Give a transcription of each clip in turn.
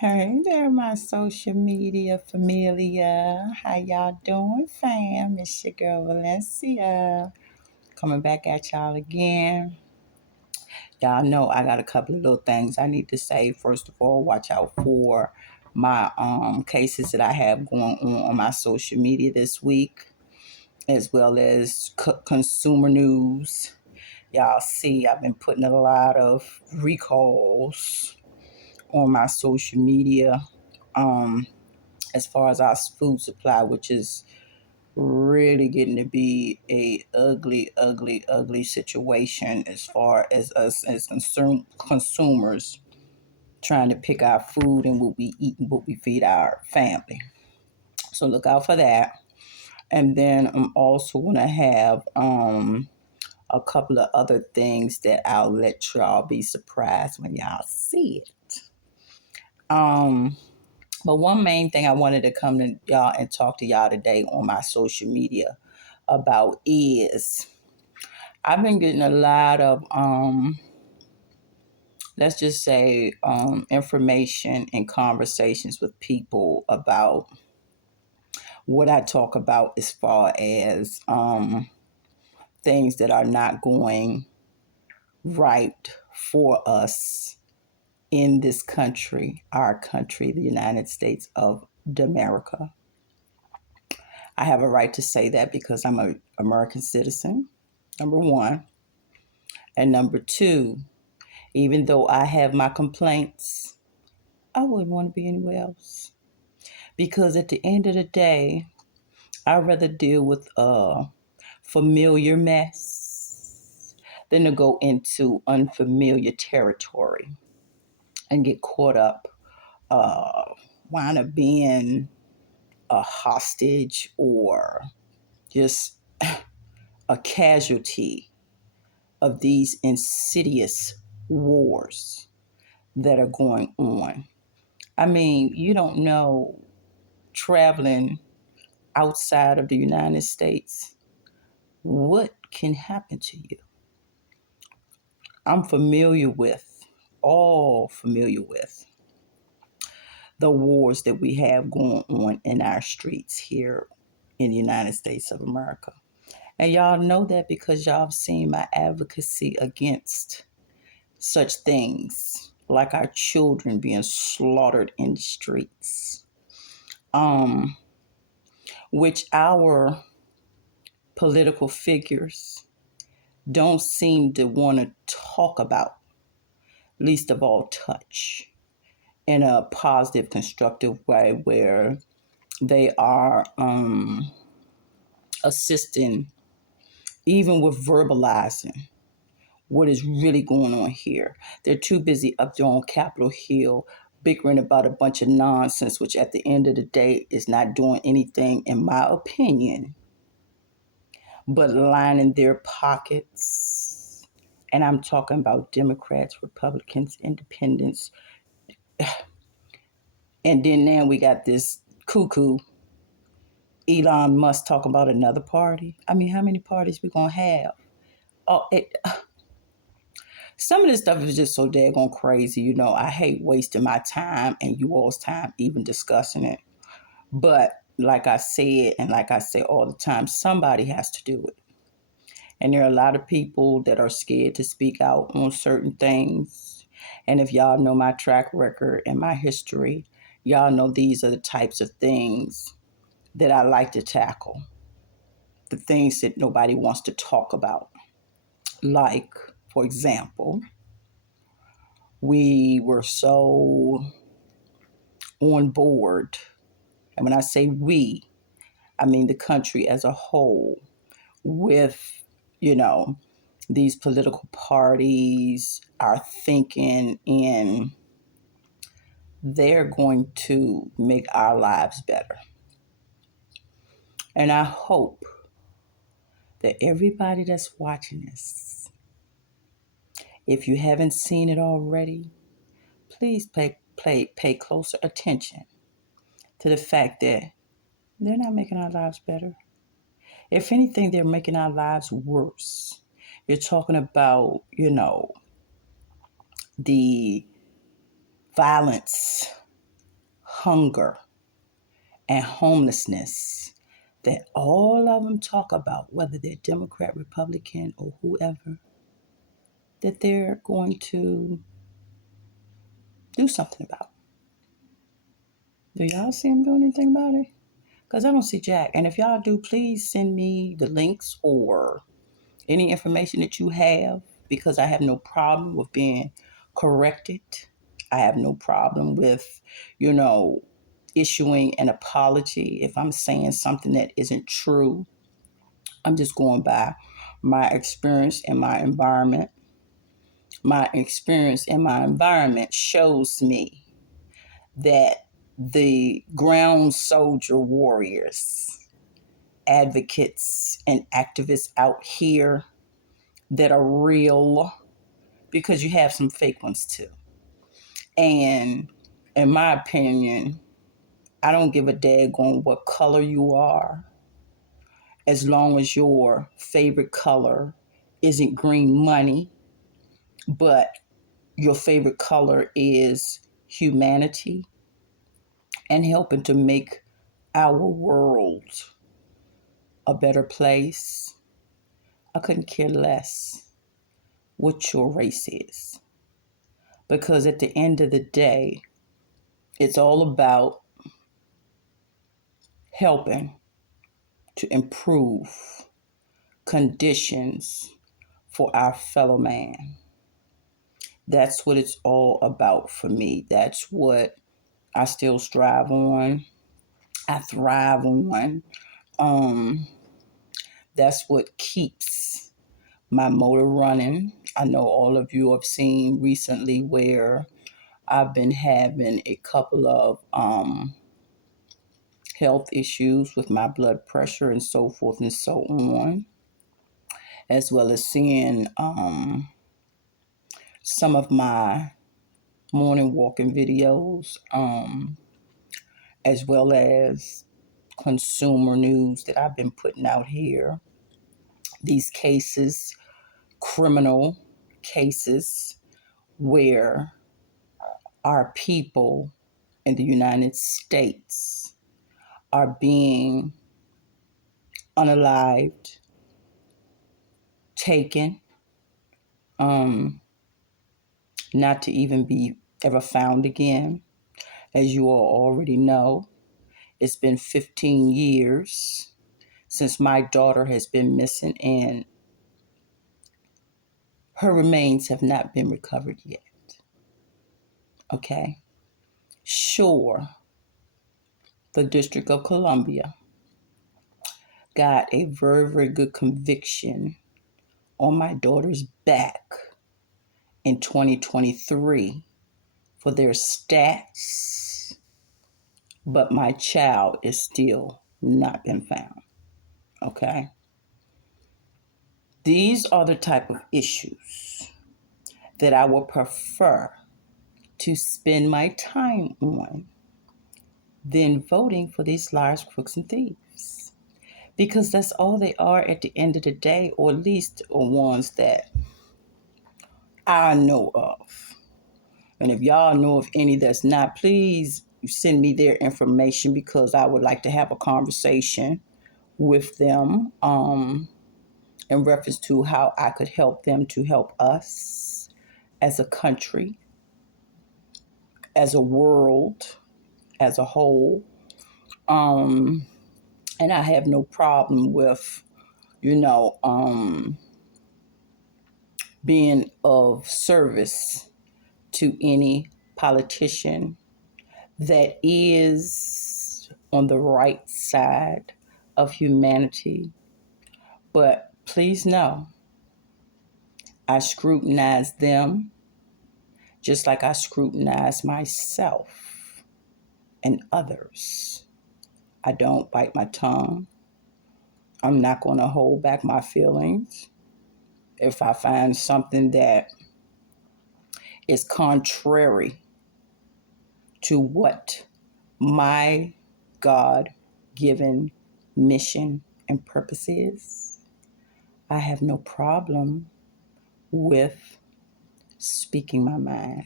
Hey there, my social media familia. How y'all doing, fam? It's your girl Valencia coming back at y'all again. Y'all know I got a couple of little things I need to say. First of all, watch out for my cases that I have going on my social media this week, as well as consumer news. Y'all see, I've been putting a lot of recalls on my social media. Um, as far as our food supply, which is really getting to be a ugly, ugly, ugly situation as far as us as consumers trying to pick our food and what we eat and what we feed our family. So look out for that. And then I'm also gonna have a couple of other things that I'll let y'all be surprised when y'all see it. Um But one main thing I wanted to come to y'all and talk to y'all today on my social media about is I've been getting a lot of let's just say information and conversations with people about what I talk about as far as things that are not going right for us in this country, our country, the United States of America. I have a right to say that because I'm an American citizen, number one. And number two, even though I have my complaints, I wouldn't want to be anywhere else. Because at the end of the day, I'd rather deal with a familiar mess than to go into unfamiliar territory and get caught up, uh, wind up being a hostage or just a casualty of these insidious wars that are going on. I mean, you don't know traveling outside of the United States what can happen to you. I'm all familiar with the wars that we have going on in our streets here in the United States of America. And y'all know that because y'all have seen my advocacy against such things like our children being slaughtered in the streets, um, which our political figures don't seem to want to talk about, least of all touch, in a positive, constructive way where they are assisting, even with verbalizing what is really going on here. They're too busy up there on Capitol Hill bickering about a bunch of nonsense, which at the end of the day is not doing anything, in my opinion, but lining their pockets. And I'm talking about Democrats, Republicans, Independents. And then now we got this cuckoo Elon Musk talking about another party. I mean, how many parties we gonna have? Oh, some of this stuff is just so daggone crazy. You know, I hate wasting my time and you all's time even discussing it. But like I said, and like I say all the time, somebody has to do it. And there are a lot of people that are scared to speak out on certain things. And if y'all know my track record and my history, y'all know these are the types of things that I like to tackle. The things that nobody wants to talk about. Like, for example, we were so on board. And when I say we, I mean the country as a whole, with, you know, these political parties are thinking in they're going to make our lives better. And I hope that everybody that's watching this, if you haven't seen it already, please pay closer attention to the fact that they're not making our lives better. If anything, they're making our lives worse. You're talking about, the violence hunger, and homelessness that all of them talk about, whether they're Democrat, Republican, or whoever, that they're going to do something about. Do y'all see them doing anything about it? Because I don't see Jack. And if y'all do, please send me the links or any information that you have, because I have no problem with being corrected. I have no problem with, you know, issuing an apology if I'm saying something that isn't true. I'm just going by my experience in my environment. My experience in my environment shows me that the ground soldier warriors, advocates, and activists out here that are real, because you have some fake ones too. And in my opinion, I don't give a daggone what color you are, as long as your favorite color isn't green money, but your favorite color is humanity and helping to make our world a better place. I couldn't care less what your race is. Because at the end of the day, it's all about helping to improve conditions for our fellow man. That's what it's all about for me. That's what I still strive on. I thrive on. Um, that's what keeps my motor running. I know all of you have seen recently where I've been having a couple of health issues with my blood pressure and so forth and so on, as well as seeing some of my morning walking videos, as well as consumer news that I've been putting out here. These cases, criminal cases, where our people in the United States are being unalived, taken, um, not to even be ever found again. As you all already know, it's been 15 years since my daughter has been missing, and her remains have not been recovered yet. Okay? Sure, the District of Columbia got a very, very good conviction on my daughter's back in 2023 for their stats, but my child is still not been found. Okay? These are the type of issues that I would prefer to spend my time on than voting for these liars, crooks, and thieves. Because that's all they are at the end of the day, or at least ones that I know of. And if y'all know of any that's not, please send me their information, because I would like to have a conversation with them in reference to how I could help them to help us as a country, as a world, as a whole. And I have no problem with, you know, being of service to any politician that is on the right side of humanity. But please know, I scrutinize them just like I scrutinize myself and others. I don't bite my tongue. I'm not going to hold back my feelings. If I find something that is contrary to what my God given mission and purpose is, I have no problem with speaking my mind.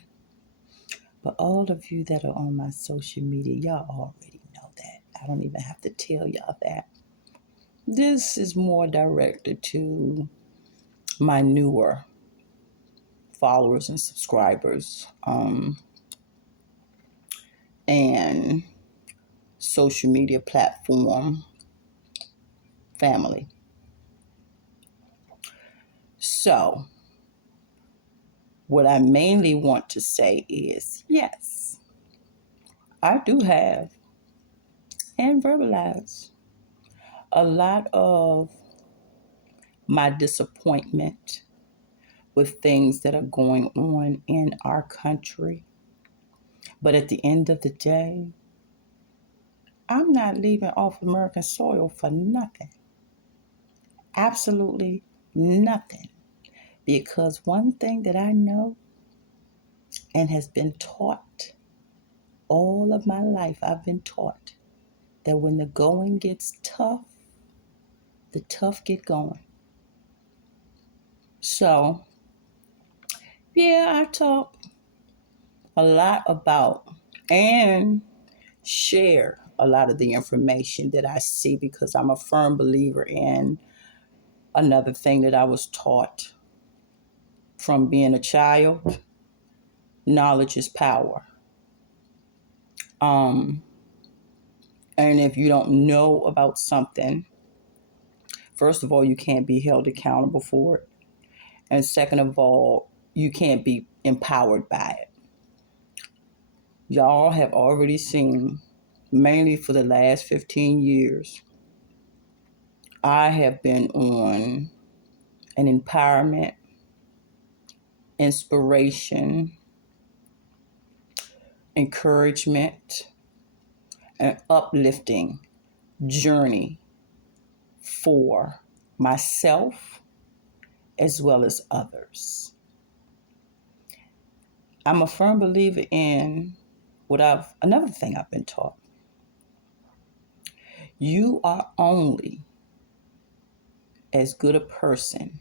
But all of you that are on my social media, y'all already know that. I don't even have to tell y'all that. This is more directed to my newer followers and subscribers, and social media platform family. So, what I mainly want to say is yes, I do have and verbalize a lot of my disappointment with things that are going on in our country. But at the end of the day, I'm not leaving off American soil for nothing. Absolutely nothing. Because one thing that I know and has been taught all of my life, I've been taught that when the going gets tough, the tough get going. So, yeah, I talk a lot about and share a lot of the information that I see because I'm a firm believer in another thing that I was taught from being a child. Knowledge is power. Um, and if you don't know about something, first of all, you can't be held accountable for it. And second of all, you can't be empowered by it. Y'all have already seen, mainly for the last 15 years, I have been on an empowerment, inspiration, encouragement, and uplifting journey for myself as well as others. I'm a firm believer in another thing I've been taught. You are only as good a person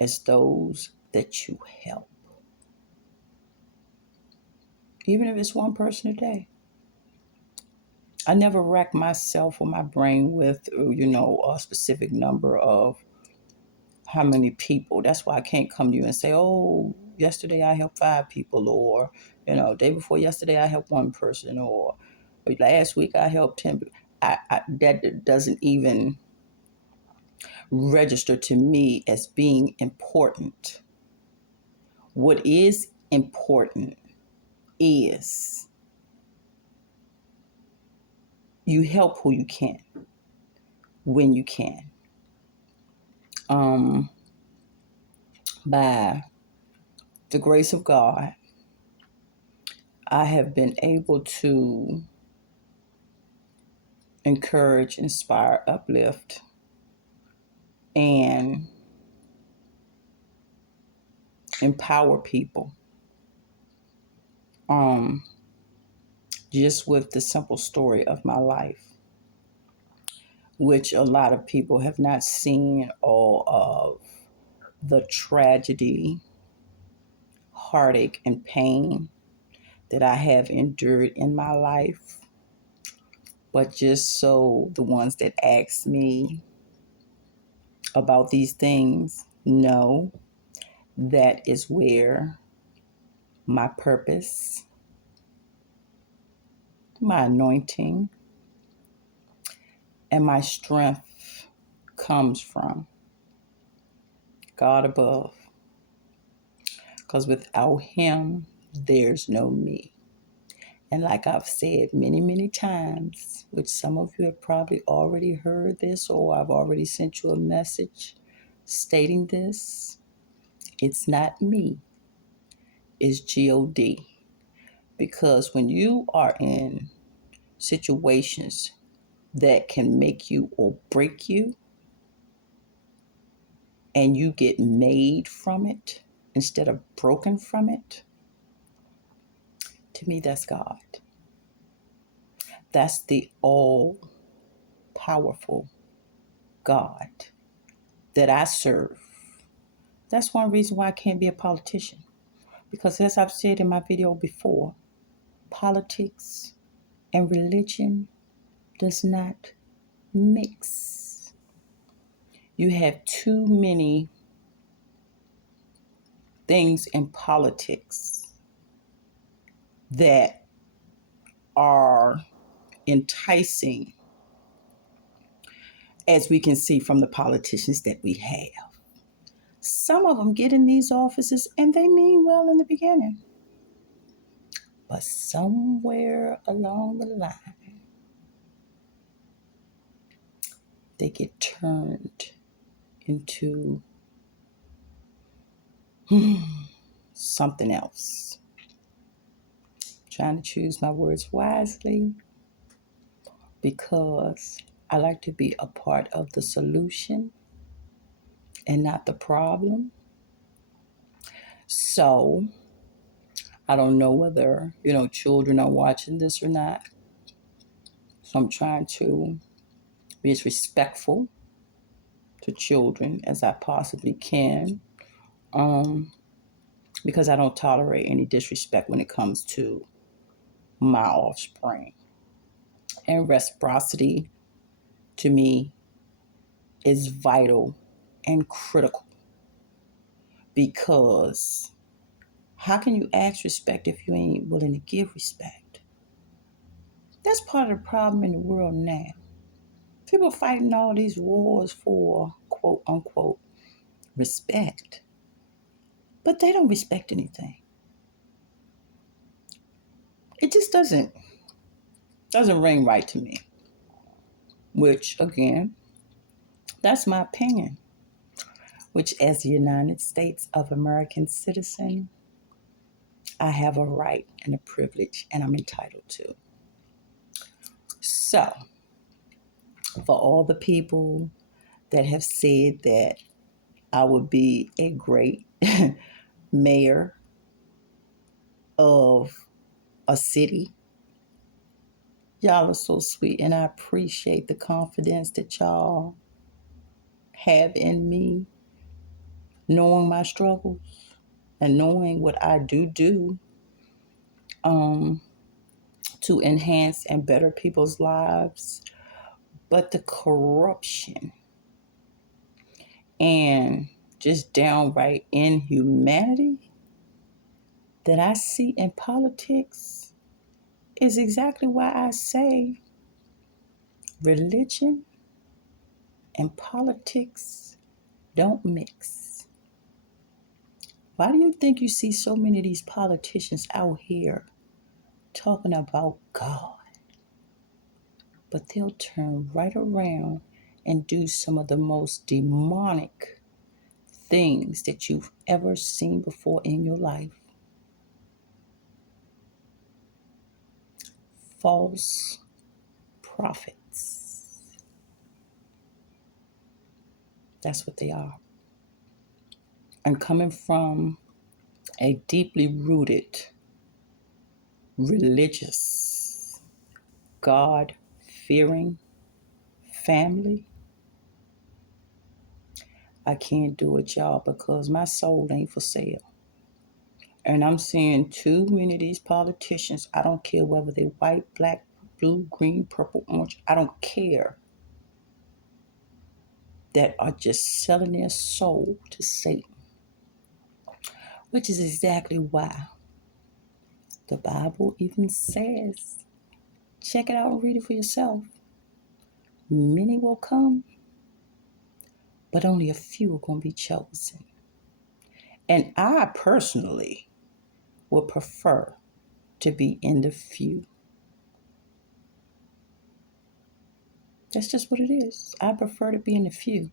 as those that you help. Even if it's one person a day. I never rack myself or my brain with, a specific number of how many people. That's why I can't come to you and say, oh, yesterday I helped 5 people, or, day before yesterday I helped one person, or last week I helped 10 people. That doesn't even register to me as being important. What is important is you help who you can, when you can. Um, by the grace of God, I have been able to encourage, inspire, uplift, and empower people. Um, just with the simple story of my life, which a lot of people have not seen all of the tragedy, heartache, and pain that I have endured in my life. But just so the ones that ask me about these things know that is where my purpose, my anointing, and my strength comes from God above. Because without Him, there's no me. And like I've said many, many times, which some of you have probably already heard this, or I've already sent you a message stating this, it's not me, it's God. Because when you are in situations that can make you or break you, and you get made from it instead of broken from it, to me, that's God. That's the all powerful God that I serve. That's one reason why I can't be a politician. Because as I've said in my video before, politics and religion does not mix. You have too many things in politics that are enticing, as we can see from the politicians that we have. Some of them get in these offices and they mean well in the beginning. But somewhere along the line, they get turned into something else. Trying to choose my words wisely because I like to be a part of the solution and not the problem. So I don't know whether, children are watching this or not. So I'm trying to be as respectful to children as I possibly can, because I don't tolerate any disrespect when it comes to my offspring. And reciprocity to me is vital and critical, because how can you ask respect if you ain't willing to give respect? That's part of the problem in the world now. People fighting all these wars for quote unquote respect, but they don't respect anything. It just doesn't ring right to me. Which again, that's my opinion. Which, as the United States of American citizen, I have a right and a privilege, and I'm entitled to. So, for all the people that have said that I would be a great mayor of a city, y'all are so sweet, and I appreciate the confidence that y'all have in me, knowing my struggles and knowing what I do um, to enhance and better people's lives. But the corruption and just downright inhumanity that I see in politics is exactly why I say religion and politics don't mix. Why do you think you see so many of these politicians out here talking about God, but they'll turn right around and do some of the most demonic things that you've ever seen before in your life? False prophets. That's what they are. And coming from a deeply rooted, religious, God fearing family, I can't do it, y'all, because my soul ain't for sale. And I'm seeing too many of these politicians, I don't care whether they're white, black, blue, green, purple, orange, I don't care, that are just selling their soul to Satan, which is exactly why the Bible even says, check it out and read it for yourself. Many will come, but only a few are going to be chosen. And I personally would prefer to be in the few. That's just what it is. I prefer to be in the few.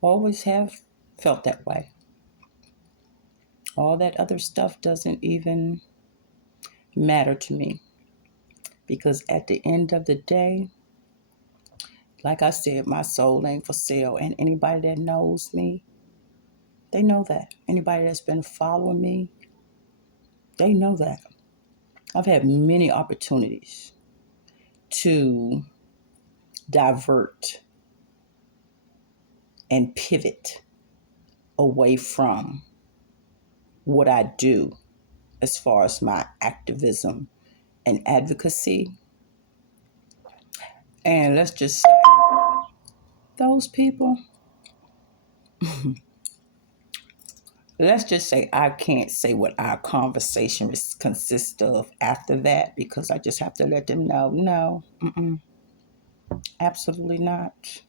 Always have felt that way. All that other stuff doesn't even matter to me, because at the end of the day, like I said, my soul ain't for sale. And anybody that knows me, they know that. Anybody that's been following me, they know that. I've had many opportunities to divert and pivot away from what I do as far as my activism and advocacy. And let's just say those people, let's just say I can't say what our conversation consists of after that, because I just have to let them know, no, absolutely not.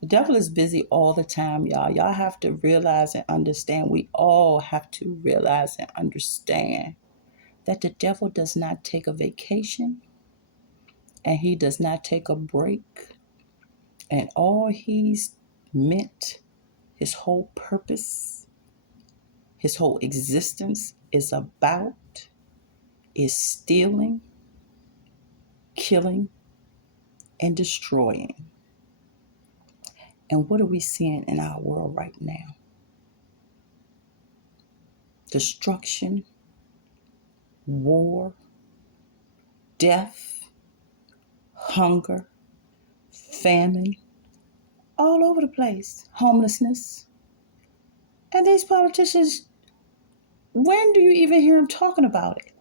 The devil is busy all the time, y'all. Y'all have to realize and understand. We all have to realize and understand that the devil does not take a vacation and he does not take a break. And all he's meant, his whole purpose, his whole existence is about is stealing, killing, and destroying. And what are we seeing in our world right now? Destruction, war, death, hunger, famine, all over the place, homelessness. And these politicians, when do you even hear them talking about it?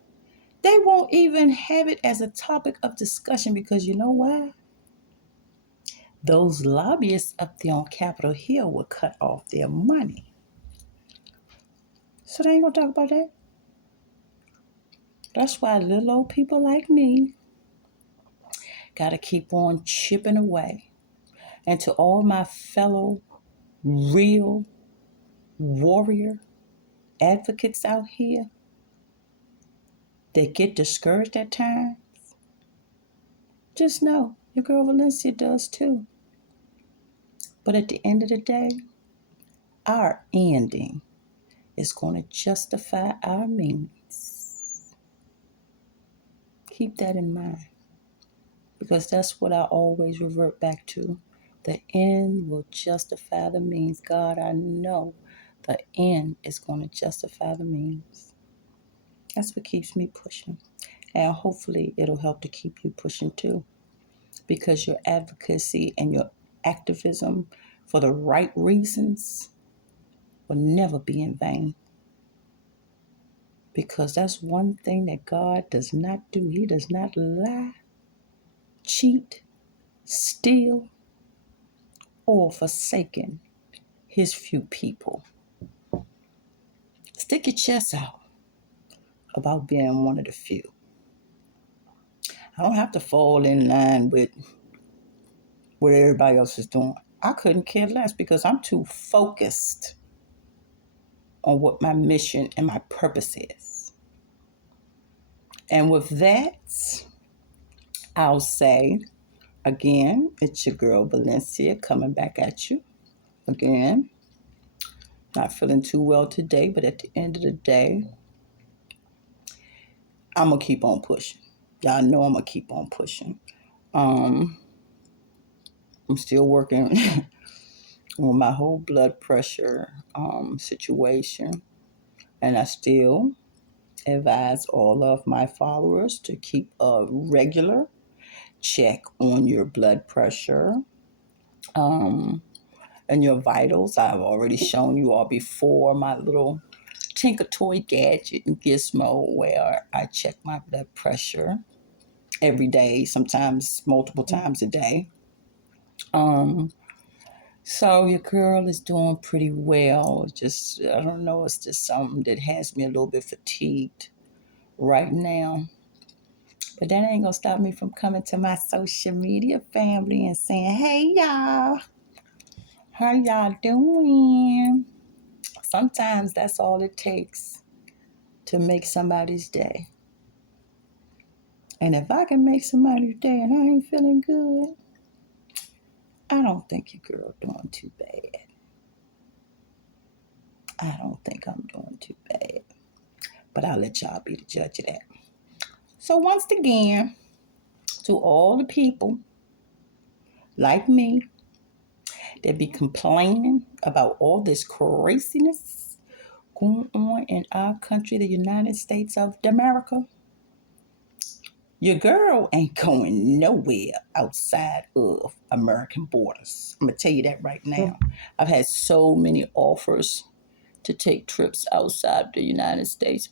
They won't even have it as a topic of discussion, because you know why? Those lobbyists up there on Capitol Hill will cut off their money. So they ain't gonna talk about that. That's why little old people like me gotta keep on chipping away. And to all my fellow real warrior advocates out here that get discouraged at times, just know your girl Valencia does too. But at the end of the day, our ending is going to justify our means. Keep that in mind, because that's what I always revert back to. The end will justify the means. God, I know the end is going to justify the means. That's what keeps me pushing. And hopefully it'll help to keep you pushing too, because your advocacy and your activism for the right reasons will never be in vain. Because that's one thing that God does not do. He does not lie, cheat, steal, or forsaken his few people. Stick your chest out about being one of the few. I don't have to fall in line with what everybody else is doing. I couldn't care less, because I'm too focused on what my mission and my purpose is. And with that, I'll say again, it's your girl Valencia coming back at you again. Not feeling too well today, but at the end of the day, I'm going to keep on pushing. Y'all know I'm going to keep on pushing. I'm still working on my whole blood pressure situation. And I still advise all of my followers to keep a regular check on your blood pressure and your vitals. I've already shown you all before my little Tinker Toy gadget and gizmo where I check my blood pressure every day, sometimes multiple times a day. So your girl is doing pretty well. Just, I don't know, it's just something that has me a little bit fatigued right now. But that ain't gonna stop me from coming to my social media family and saying, hey y'all, how y'all doing? Sometimes that's all it takes to make somebody's day. And if I can make somebody's day and I ain't feeling good, I don't think your girl doing too bad. I don't think I'm doing too bad. But I'll let y'all be the judge of that. So once again, to all the people like me that be complaining about all this craziness going on in our country, the United States of America, your girl ain't going nowhere outside of American borders. I'm going to tell you that right now. I've had so many offers to take trips outside the United States.